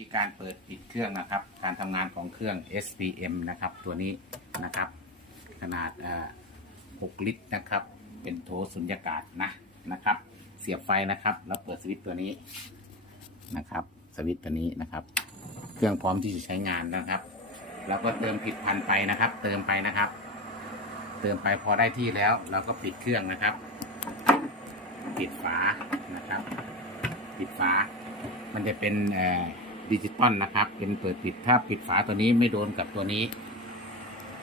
ธีการเปิดปิดเครื่องนะครับ การทำงานของเครื่อง SPM นะครับ ตัวนี้นะครับ ขนาด6ลิตรนะครับ เป็นโถสุญญากาศนะนะครับ เสียบไฟนะครับ แล้วเปิดสวิตช์ตัวนี้นะครับ สวิตช์ตัวนี้นะครับ เครื่องพร้อมที่จะใช้งานนะครับ แล้วก็เติมผิดพันไปนะครับ เติมไปนะครับ เติมไปพอได้ที่แล้วเราก็ปิดเครื่องนะครับ ปิดฝานะครับ ปิดฝามันจะเป็นเอ่อ ดิจิตอลนะครับ เป็นเปิดปิดถ้าปิดฝาตัวนี้ไม่โดนกับตัวนี้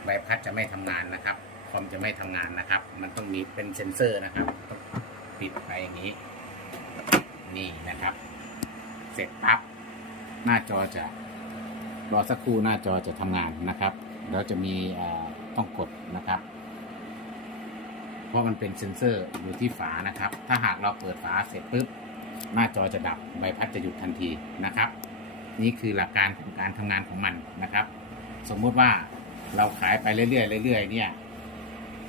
ใบพัดจะไม่ทำงานนะครับคอมจะไม่ทำงานนะครับ มันต้องมีเป็นเซ็นเซอร์นะครับต้องปิดไปอย่างนี้ นี่นะครับ เสร็จปั๊บหน้าจอจะรอสักครู่หน้าจอจะทำงานนะครับแล้วจะมีต้องกดนะครับ เพราะมันเป็นเซ็นเซอร์อยู่ที่ฝานะครับ ถ้าหากเราเปิดฝาเสร็จปุ๊บหน้าจอจะดับใบพัดจะหยุดทันทีนะครับ นี่คือหลักการของการทำงานของมันนะครับ สมมุติว่าเราขายไปเรื่อยๆเรื่อยๆเนี่ย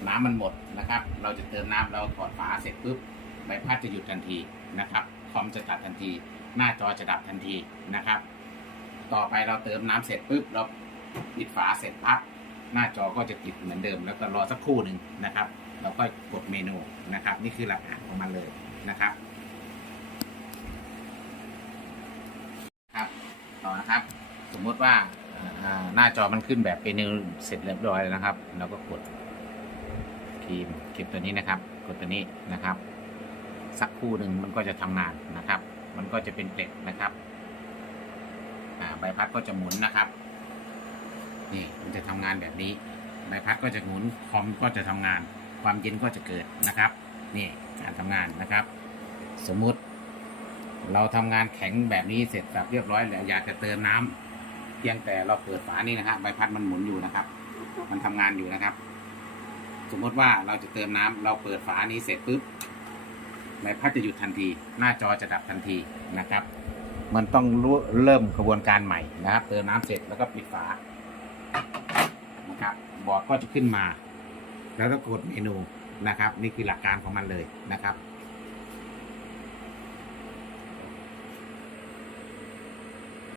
น้ำมันหมดนะครับ เราจะเติมน้ำเราถอดฝาเสร็จปุ๊บใบพัดจะหยุดทันทีนะครับคอมจะตัดทันที หน้าจอจะดับทันทีนะครับ ต่อไปเราเติมน้ำเสร็จปุ๊บเราปิดฝาเสร็จปั๊บหน้าจอก็จะติดเหมือนเดิม แล้วก็รอสักครู่หนึ่งนะครับ เราก็กดเมนูนะครับ นี่คือหลักการของมันเลยนะครับ ต่อนะครับ สมมติว่าหน้าจอมันขึ้นแบบเป็นนิวเสร็จเรียบร้อยแล้วนะครับ เราก็กดคีมคลิปตัวนี้นะครับ กดตัวนี้นะครับ สักครู่หนึ่งมันก็จะทำงานนะครับ มันก็จะเป็นเกล็ดนะครับใบพัดก็จะหมุนนะครับ นี่มันจะทำงานแบบนี้ใบพัดก็จะหมุนคอมก็จะทำงาน ความเย็นก็จะเกิดนะครับ นี่การทำงานนะครับ สมมุติ เราทำงานแข็งแบบนี้เสร็จสับเรียบร้อยแล้วอยากจะเติมน้ำเพียงแต่เราเปิดฝานี่นะฮะใบพัดมันหมุนอยู่นะครับ มันทำงานอยู่นะครับ สมมติว่าเราจะเติมน้ำเราเปิดฝานี้เสร็จปุ๊บใบพัดจะหยุดทันที หน้าจอจะดับทันทีนะครับ มันต้องรู้เริ่มกระบวนการใหม่นะครับ เติมน้ำเสร็จแล้วก็ปิดฝานะครับบอร์ดก็จะขึ้นมา แล้วก็กดเมนูนะครับ นี่คือหลักการของมันเลยนะครับ